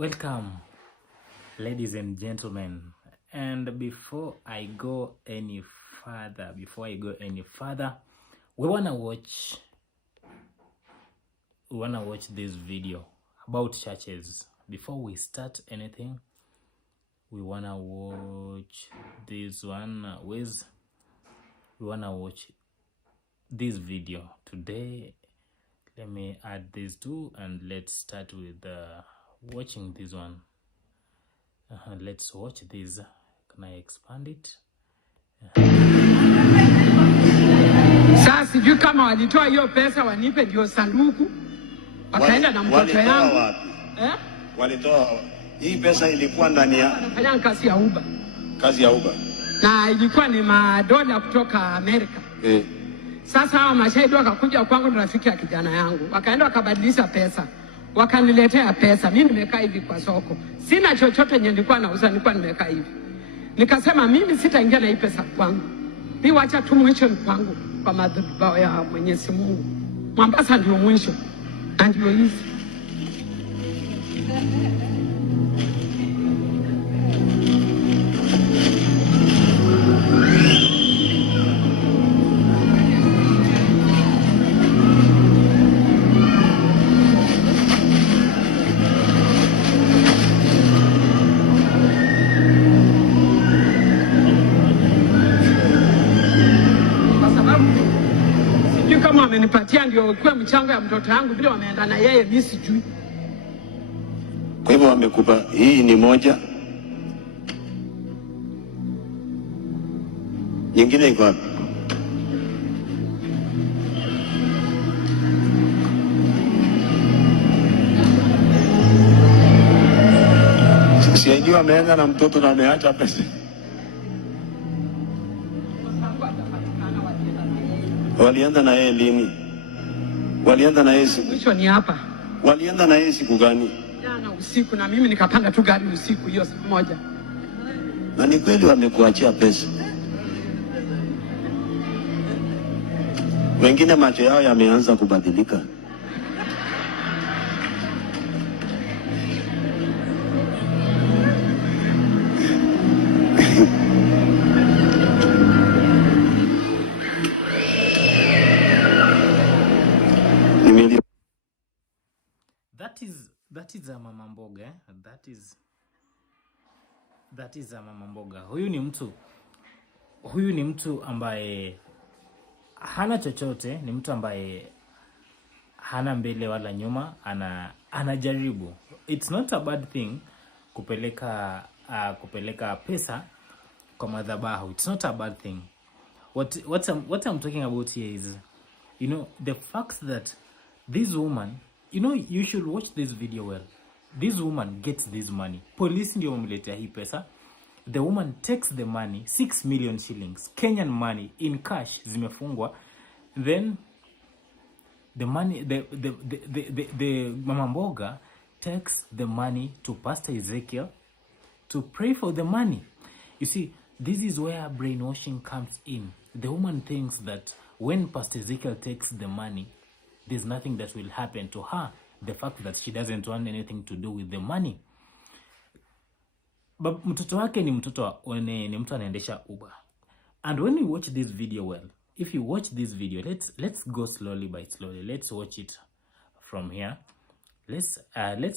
Welcome, ladies and gentlemen. And before I go any further, we wanna watch this video about churches. Before we start anything, we wanna watch this one. We wanna watch this video today. Let me add these two and let's start with watching this one. Let's watch this. Can I expand it? Sasa sijui kama walitoa hiyo pesa wanipe ndio sanduku. Wakaenda na mtoto yangu. Walitoa hii pesa ilikuwa ndani ya fanya kazi ya Uber. Kazi ya Uber. Na ilikuwa ni madola kutoka Amerika. Sasa hawa mashahidi wakakuja kwangu, rafiki ya kijana yangu. Wakaenda wakabadilisha pesa. Wakaniletea pesa. Mimi nimekaa hivi kwa soko. Sina chochote nye nilikuwa nauza, nilikuwa nimekaa hivi. Nikasema mimi sitaingia na hii pesa kwangu. Mimi wacha tu mwisho ni kwangu kwa madhabahu ya Mwenyezi Mungu. Mombasa ndio mwisho. Ndio hizi. Kama amenipatia ndio kwa mchango ya mtoto wangu, vile wameenda na yeye mimi sijui. Kwa hivyo wamekupa hii ni moja. Nyingine iko wapi? Sijui ameenda na mtoto na ameacha pesa. Walienda na yeye lini? Walienda na yeye siku. Mwisho ni hapa. Walienda na yeye siku gani? Jana usiku, na mimi nikapanda tu gari usiku hiyo siku moja. Na ni kweli wamekuachia pesa. Wengine macho yao yameanza kubadilika. That is a Mama Mboga, eh? That is a Mama Mboga. Huyu ni mtu ambaye hana chochote, ni mtu ambaye hana mbele wala nyuma, anajaribu. It's not a bad thing kupeleka pesa kwa madhabahu. It's not a bad thing. What I'm talking about here is, the fact that this woman, you should watch this video well. This woman gets this money. Police ndio wamletea hii pesa. The woman takes the money, 6 million shillings, Kenyan money in cash, zimefungwa. Then the money, the Mama Mboga takes the money to Pastor Ezekiel to pray for the money. You see, this is where brainwashing comes in. The woman thinks that when Pastor Ezekiel takes the money, there's nothing that will happen to her. The fact that she doesn't want anything to do with the money. But mtoto wake ni mtu anaendesha Uber. And when you watch this video well, if you watch this video, let's go slowly by slowly. Let's watch it from here. Let's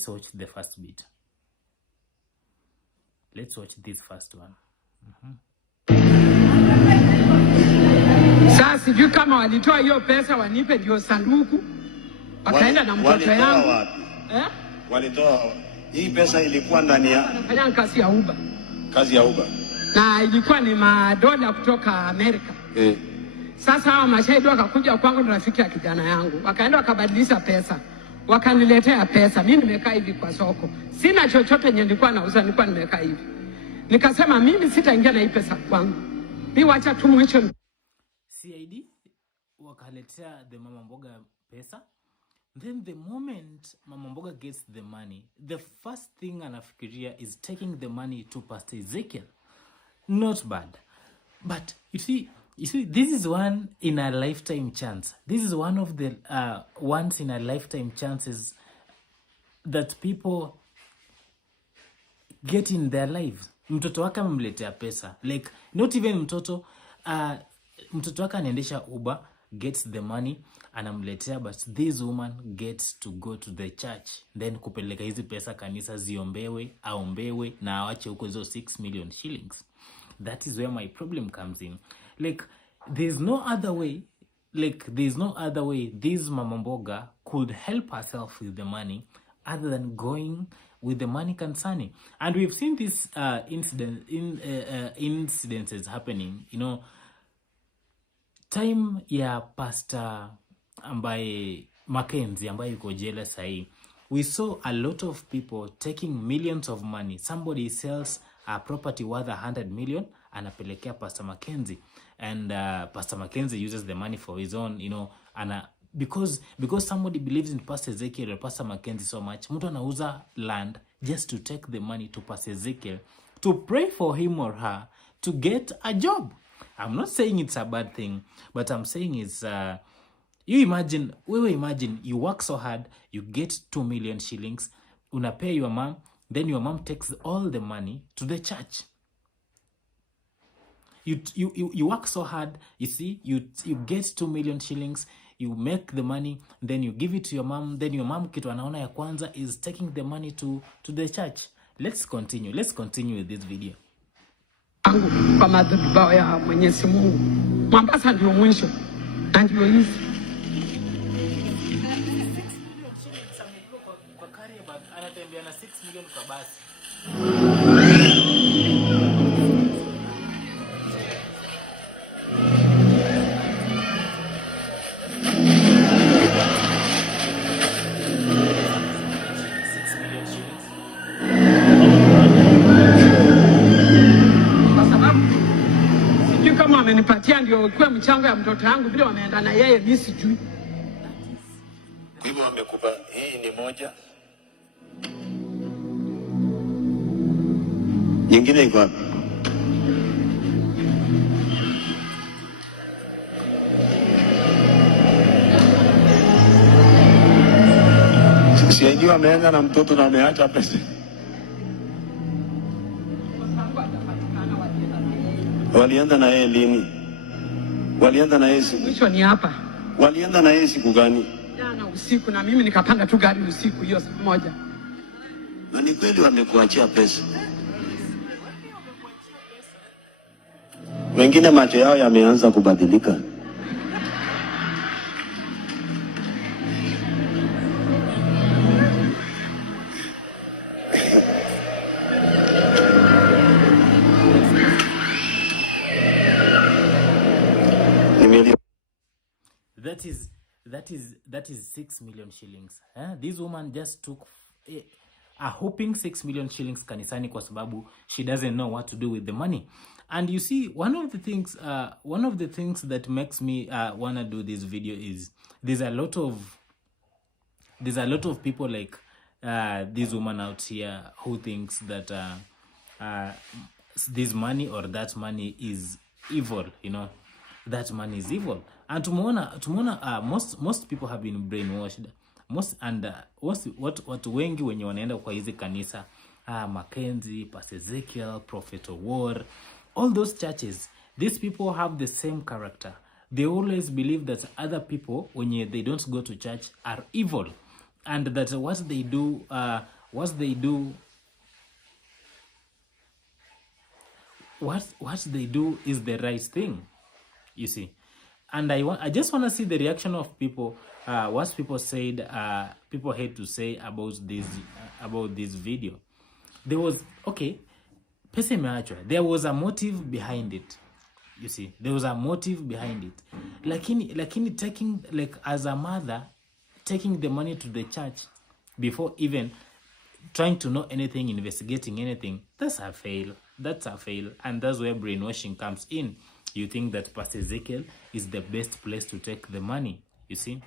watch the first bit. Let's watch this first one. Sasa sijui kama walitoa hiyo pesa wanipe ndio sanduku. Wakaenda na mtoto yangu. Walitoa hii pesa ilikuwa ndani ya fanya kazi ya Uber. Kazi ya Uber. Na ilikuwa ni madola kutoka Amerika. Sasa hawa mashahidi wakakuja kwangu, rafiki ya kijana yangu. Wakaenda wakabadilisha pesa. Wakaniletea pesa. Mimi nimekaa hivi kwa soko. Sina chochote nye nilikuwa nauza, nilikuwa nimekaa hivi. Nikasema mimi sitaingia na hii pesa kwangu. Mimi wacha tu mwisho. CID wakaletea the Mama Mboga pesa. Then the moment Mama Mboga gets the money, the first thing anafikiria is taking the money to Pastor Ezekiel. Not bad. But you see, this is one in a lifetime chance. This is one of the once in a lifetime chances that people get in their lives. Mtoto wake amemletea pesa, like not even mtoto wake anaendesha Uber, gets the money, anamletea, but this woman gets to go to the church, then kupeleka hizi pesa kanisa ziombewe, aombewe na awache huko hizo 6 million shillings. That is where my problem comes in. Like there's no other way, this Mama Mboga could help herself with the money other than going with the money concerning. And we've seen this incidences happening, you know, time ya Pastor ambaye Mackenzie ambaye yuko jela sahi. We saw a lot of people taking millions of money. Somebody sells a property worth 100 million, anapelekea Pastor Mackenzie, and Pastor Mackenzie uses the money for his own, you know, because somebody believes in Pastor Ezekiel or Pastor Mackenzie so much, mtu anauza land just to take the money to Pastor Ezekiel to pray for him or her to get a job. I'm not saying it's a bad thing, but I'm saying it's you imagine you work so hard, you get 2 million shillings, unapay your mom, then your mom takes all the money to the church. You work so hard, you see, you get 2 million shillings, you make the money, then you give it to your mom, then your mom kitu anaona ya kwanza is taking the money to the church. Let's continue with this video. Kwa madhabahu ya Mwenyezi Mungu. Mombasa ndio mwisho. Na ndio hizi. Anatembea na 6 million kwa basi. Amenipatia ndio kwa mchango ya mtoto wangu, vile wameenda na yeye mimi sijui. Kwa hivyo wamekupa hii ni moja. Nyingine iko wapi? Sijui ameenda na mtoto na ameacha pesa. Walienda na yeye lini? Walienda na yeye siku. Mwisho ni hapa. Walienda na yeye siku gani? Jana usiku, na mimi nikapanda tu gari usiku hiyo saa moja. Na ni kweli wamekuachia pesa. Wengine macho yao yameanza kubadilika. That is 6 million shillings. This woman just took a whopping 6 million shillings kanisani kwa sababu she doesn't know what to do with the money. And you see, one of the things that makes me wanna do this video is there's a lot of people like this woman out here who thinks that this money or that money is evil, you know. That money is evil. And tumeona most people have been brainwashed. Watu wengi wenye wanaenda kwa hizi kanisa, Mackenzie, Pastor Ezekiel, Prophet of War, all those churches, these people have the same character. They always believe that other people, when they don't go to church, are evil, and that what they do is the right thing, you see. And I just want to see the reaction of people. What people said, people had to say about this video. There was pesa imeachwa. There was a motive behind it. You see, there was a motive behind it. Lakini taking, like, as a mother, taking the money to the church before even trying to know anything, investigating anything, that's a fail. And that's where brainwashing comes in. You think that Pastor Ezekiel is the best place to take the money, you see?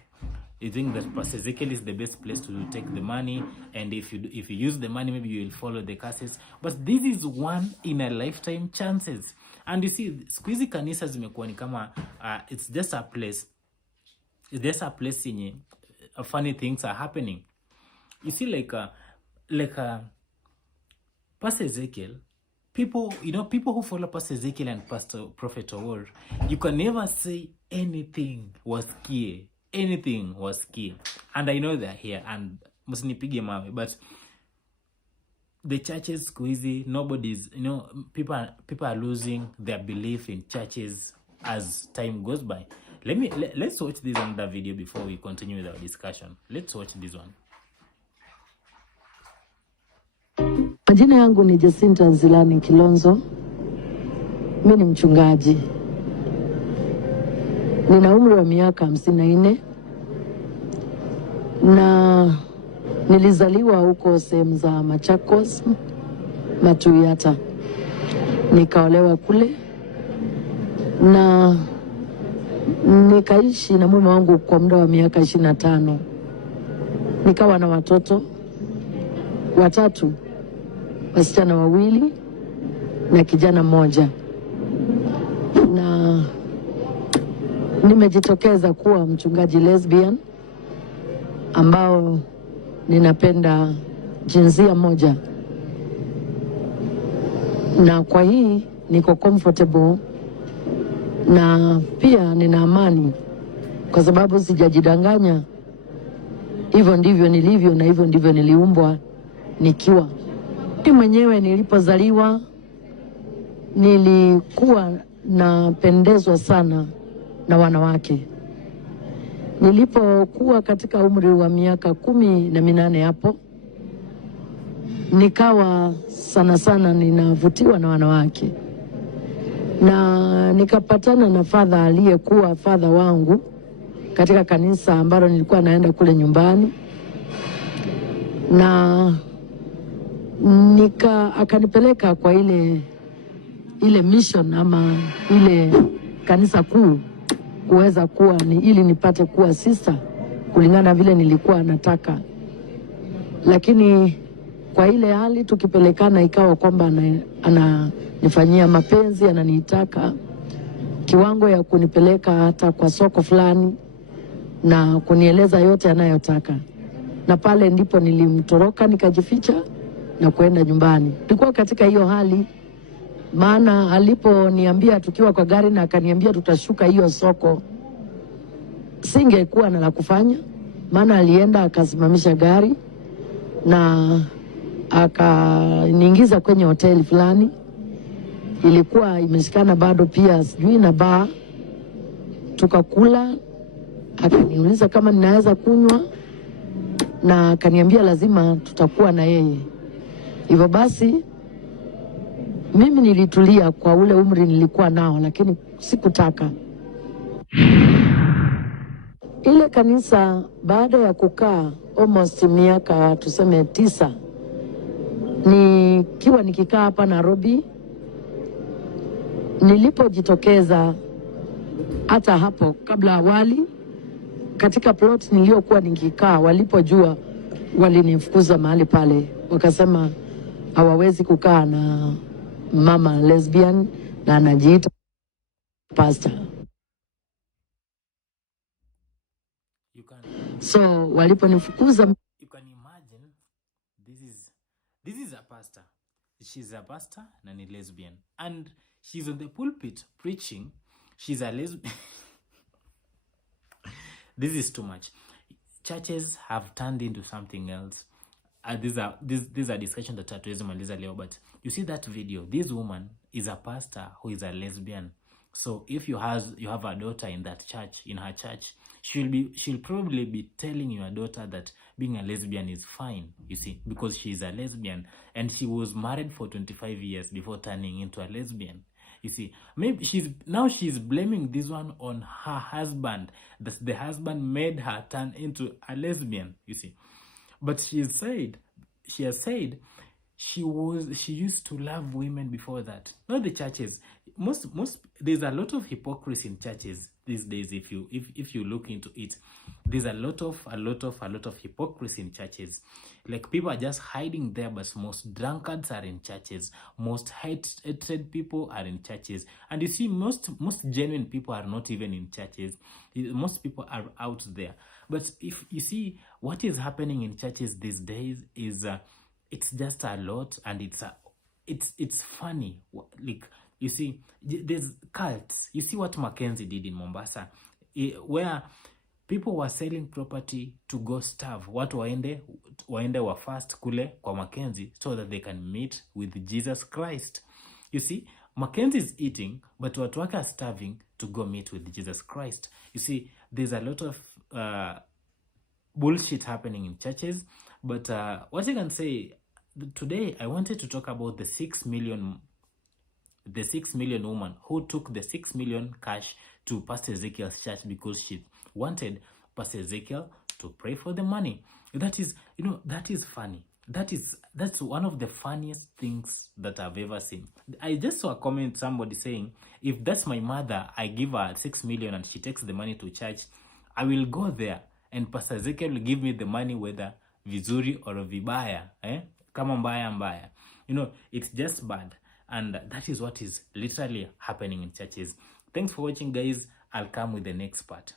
You think that Pastor Ezekiel is the best place to take the money, and if you use the money, maybe you will follow the curses. But this is one in a lifetime chances. And you see, squeezy kanisa zimekuwa ni kama it's just a place in funny things are happening. You see, like Pastor Ezekiel, people who follow Pastor Ezekiel and Pastor Prophet Award, you can never say anything was key. Anything was key. And I know they're here and msinipige mawe, but the churches squeezy, nobody's, people are losing their belief in churches as time goes by. Let's watch this another video before we continue with our discussion. Let's watch this one. Majina yangu ni Jacinta Nzilani Kilonzo. Mimi ni mchungaji. Nina umri wa miaka 54 na nilizaliwa huko sehemu za Machakos, Matuyata. Nikaolewa kule na nikaishi na mume wangu kwa muda wa miaka 25. Nikawa na watoto 3, wasichana 2 na kijana 1. Na nimejitokeza kuwa mchungaji lesbian ambao ninapenda jinsia moja. Na kwa hii niko comfortable na pia nina amani kwa sababu sijajidanganya. Hivyo ndivyo nilivyo na hivyo ndivyo niliumbwa nikiwa. Mimi mwenyewe nilipozaliwa nilikuwa napendezwa sana na wanawake. Nilipokuwa katika umri wa miaka 18 hapo, nikawa sana ninavutiwa na wanawake. Na nikapatana na father aliyekuwa father wangu katika kanisa ambalo nilikuwa naenda kule nyumbani. Na akanipeleka kwa ile mission ama ile kanisa kuu kuweza kuwa ili nipate kuwa sister kulingana vile nilikuwa nataka. Lakini kwa ile hali tukipelekana ikawa kwamba ananifanyia mapenzi, ananitaka kiwango ya kunipeleka hata kwa soko fulani na kunieleza yote anayotaka. Na pale ndipo nilimtoroka nikajificha na kuenda nyumbani. Tulikuwa katika hiyo hali, maana aliponiambia tukiwa kwa gari na akaniambia tutashuka hiyo soko, singekuwa na la kufanya, maana alienda akasimamisha gari na akaniingiza kwenye hoteli fulani. Ilikuwa imeshikana bado pia sijui na bar. Tukakula, akaniuliza kama ninaweza kunywa na akaniambia lazima tutakuwa na yeye. Hivyo basi mimi nilitulia kwa ule umri nilikuwa nao, lakini sikutaka. Ile kanisa baada ya kukaa almost miaka tuseme 9, nikiwa nikikaa hapa Nairobi, nilipojitokeza hata hapo kabla awali katika plot niliyokuwa nikikaa, walipojua walinifukuza mahali pale. Wakasema hawawezi kukaa na mama lesbian na anajiita pastor. So waliponifukuza, you can imagine this is a pastor. She's a pastor and a lesbian, and she's on the pulpit preaching. She's a lesbian. This is too much. Churches have turned into something else. These are discussions that hatuwezi maliza leo, but you see that video. This woman is a pastor who is a lesbian. So if you have a daughter in that church, in her church, she'll probably be telling your daughter that being a lesbian is fine, you see, because she is a lesbian and she was married for 25 years before turning into a lesbian. You see, maybe she's blaming this one on her husband, that the husband made her turn into a lesbian, you see. But she has said she used to love women before that. Not the churches. Most there's a lot of hypocrisy in churches these days. If you look into it, there's a lot of hypocrisy in churches. Like, people are just hiding there, but most drunkards are in churches. Most hatred people are in churches. And you see, most genuine people are not even in churches. Most people are out there. But if you see what is happening in churches these days is it's just a lot, and it's funny. Like, you see, there's cults. You see what Mackenzie did in Mombasa, where people were selling property to go starve. Watu waende wa fast kule kwa Mackenzie so that they can meet with Jesus Christ. You see, Mackenzie is eating, but watu wake are starving to go meet with Jesus Christ. You see, there's a lot of bullshit happening in churches. But what I can say, today I wanted to talk about the 6 million woman who took the 6 million cash to Pastor Ezekiel's church because she wanted Pastor Ezekiel to pray for the money. That is, that is funny. That's one of the funniest things that I've ever seen. I just saw a comment, somebody saying, if that's my mother, I give her 6 million and she takes the money to church, I will go there and Pastor Ezekiel will give me the money, whether vizuri or vibaya, kama mbaya. It's just bad. And that is what is literally happening in churches. Thanks for watching, guys. I'll come with the next part.